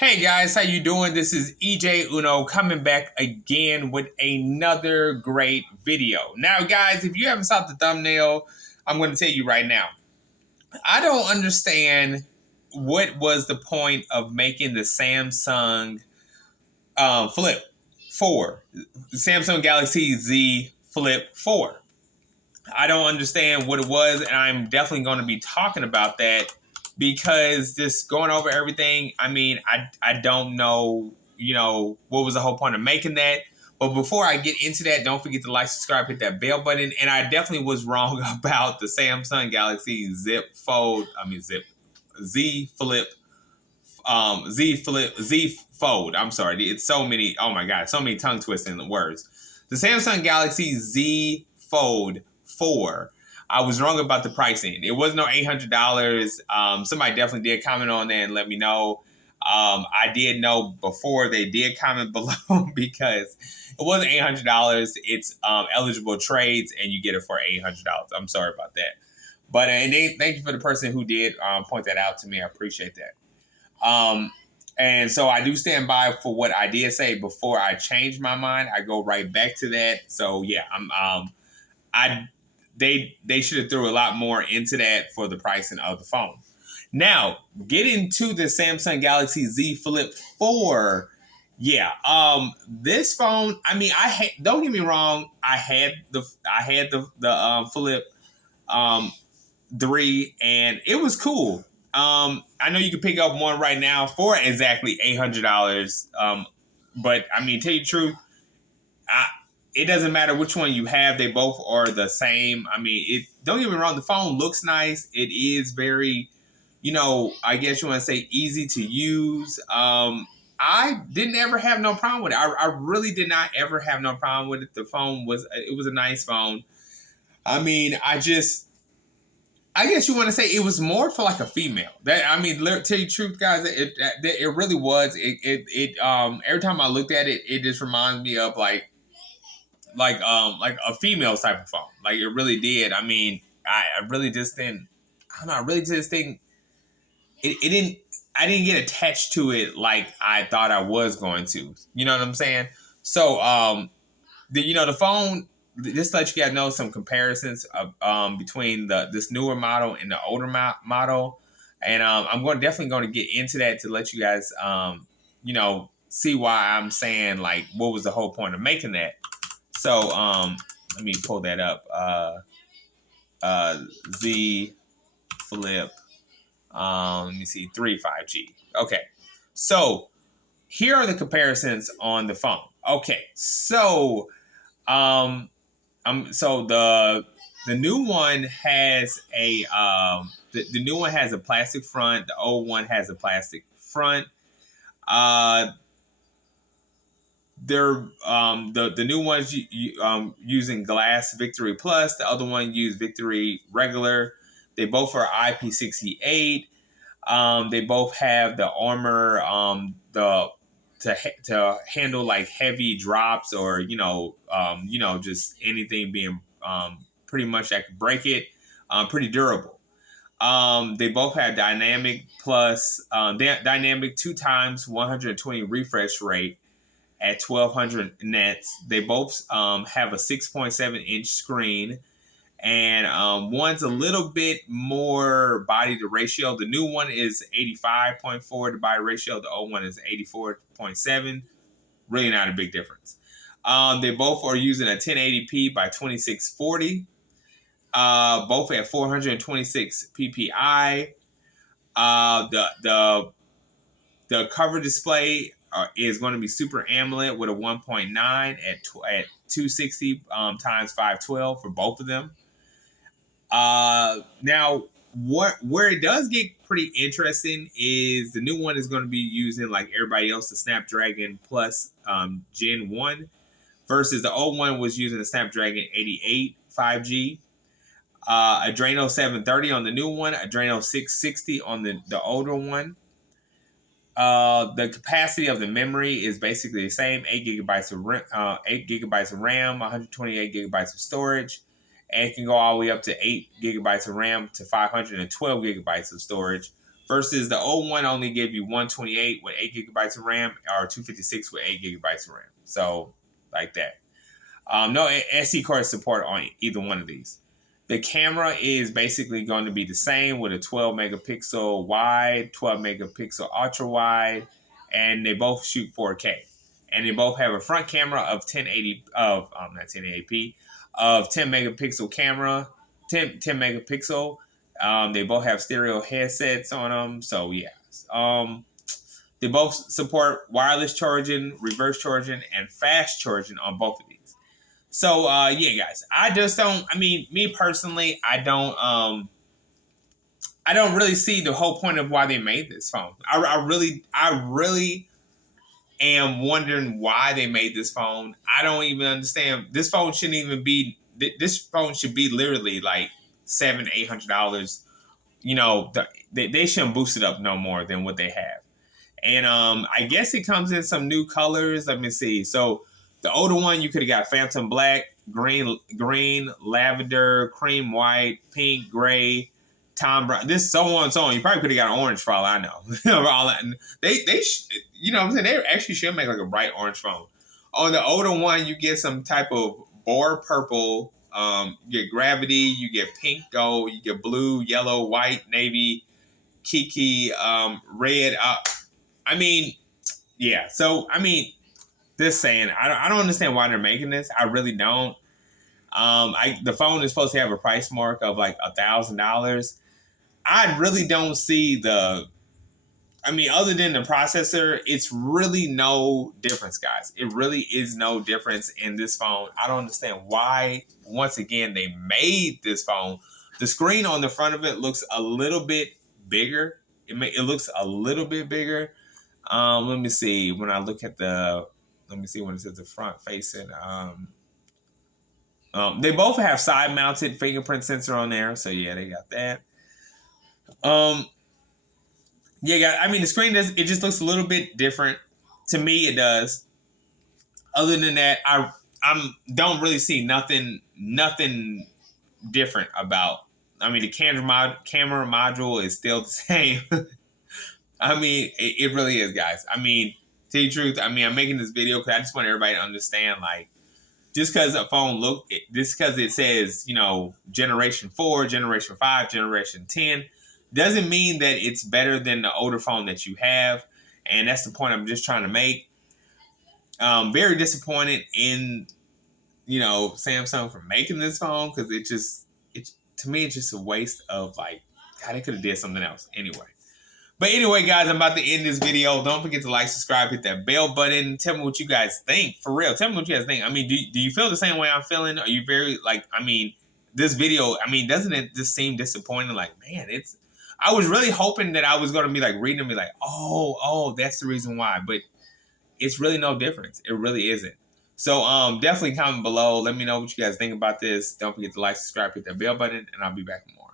Hey guys, how you doing? This is EJ Uno coming back again with another great video. Now guys, if you haven't saw the thumbnail, I'm going to tell you right now. I don't understand what was the point of making the Samsung Flip 4, the Samsung Galaxy Z Flip 4. I don't understand what it was, and I'm definitely going to be talking about that because just going over everything, I don't know, what was the whole point of making that. But before I get into that, don't forget to like, subscribe, hit that bell button. And I definitely was wrong about the Samsung Galaxy Z Flip, Z Fold. I'm sorry. It's so many, oh my God, so many tongue twisting words. The Samsung Galaxy Z Fold 4. I was wrong about the pricing. It was no $800. Somebody definitely did comment on that and let me know. I did know before they did comment below because it wasn't $800. It's eligible trades and you get it for $800. I'm sorry about that. But thank you for the person who did point that out to me. I appreciate that. And so I do stand by for what I did say before I changed my mind. I go right back to that. So yeah, they should have threw a lot more into that for the pricing of the phone. Now, getting to the Samsung Galaxy Z Flip 4. Yeah, this phone, don't get me wrong, I had the Flip 3 and it was cool. I know you can pick up one right now for exactly $800. But tell you the truth, it doesn't matter which one you have. They both are the same. Don't get me wrong. The phone looks nice. It is very, I guess you want to say easy to use. I didn't ever have no problem with it. I really did not ever have no problem with it. The phone was a nice phone. I guess you want to say it was more for like a female. Tell you the truth, guys, it really was. Every time I looked at it, it just reminds me of like a female type of phone. Like it really did. I really just didn't. I don't know. I really just think it didn't. I didn't get attached to it like I thought I was going to. You know what I'm saying? So the phone. Just to let you guys know some comparisons between this newer model and the older model, and I'm definitely going to get into that to let you guys see why I'm saying like what was the whole point of making that. So let me pull that up. Z Flip. Let me see 3 5G. Okay, so here are the comparisons on the phone. Okay, so so the new one has the new one has a plastic front. The old one has a plastic front. They're the new ones using glass Victory Plus. The other one used Victory regular. They both are IP68. They both have the armor to handle like heavy drops or just anything being pretty much that could break it. Pretty durable. They both have dynamic plus dynamic 2 times 120 refresh rate at 1200 nits. They both have a 6.7-inch screen, and one's a little bit more body to ratio. The new one is 85.4 to body ratio. The old one is 84.7. Really not a big difference. They both are using a 1080p by 2640. Both at 426 ppi. The cover display is going to be Super AMOLED with a 1.9 at 260 times 512 for both of them. Now, where it does get pretty interesting is the new one is going to be using, like everybody else, the Snapdragon Plus Gen 1 versus the old one was using the Snapdragon 88 5G. Adreno 730 on the new one, Adreno 660 on the older one. The capacity of the memory is basically the same: 8 gigabytes of RAM, 128 gigabytes of storage, and it can go all the way up to 8 gigabytes of RAM to 512 gigabytes of storage versus the old one only gave you 128 with 8 gigabytes of RAM or 256 with 8 gigabytes of RAM. So like that. No SD card support on either one of these. The camera is basically going to be the same with a 12 megapixel wide, 12 megapixel ultra wide, and they both shoot 4K. And they both have a front camera of 1080 of not 1080p of 10 megapixel camera, 10 megapixel. They both have stereo headsets on them. So yeah. They both support wireless charging, reverse charging, and fast charging on both of these. So yeah, guys, I just don't. I mean, me personally, I don't really see the whole point of why they made this phone. I really am wondering why they made this phone. I don't even understand. This phone shouldn't even be. This phone should be literally like $700-800. You know, they shouldn't boost it up no more than what they have. And I guess it comes in some new colors. Let me see. So the older one, you could have got Phantom Black, green, lavender, cream white, pink, gray, Tom Brown. This so on and so on. You probably could have got an orange for all I know. You know what I'm saying? They actually should make like a bright orange phone. On the older one, you get some type of boar purple. You get gravity. You get pink gold. You get blue, yellow, white, navy, kiki, red. I mean, yeah. So I mean, just saying, I don't understand why they're making this. I really don't. The phone is supposed to have a price mark of like $1,000. I really don't see the. I mean, other than the processor, it's really no difference, guys. It really is no difference in this phone. I don't understand why, once again, they made this phone. The screen on the front of it looks a little bit bigger. It looks a little bit bigger. Let me see. When I look at let me see when it says the front facing. They both have side mounted fingerprint sensor on there. So yeah, they got that. Yeah, I mean the screen it just looks a little bit different. To me, it does. Other than that, I don't really see nothing different about. I mean, the camera module is still the same. I mean, it really is, guys. I mean, to tell you the truth, I mean, I'm making this video because I just want everybody to understand, like, just because a phone just because it says, you know, generation 4, generation 5, generation 10, doesn't mean that it's better than the older phone that you have. And that's the point I'm just trying to make. Very disappointed in, you know, Samsung for making this phone because to me, it's just a waste of, like, God, they could have did something else anyway. But anyway, guys, I'm about to end this video. Don't forget to like, subscribe, hit that bell button. Tell me what you guys think. For real, tell me what you guys think. I mean, do you feel the same way I'm feeling? Are you very, like, I mean, this video, I mean, doesn't it just seem disappointing? Like, man, I was really hoping that I was going to be, like, reading and be like, oh, that's the reason why. But it's really no difference. It really isn't. So definitely comment below. Let me know what you guys think about this. Don't forget to like, subscribe, hit that bell button, and I'll be back more.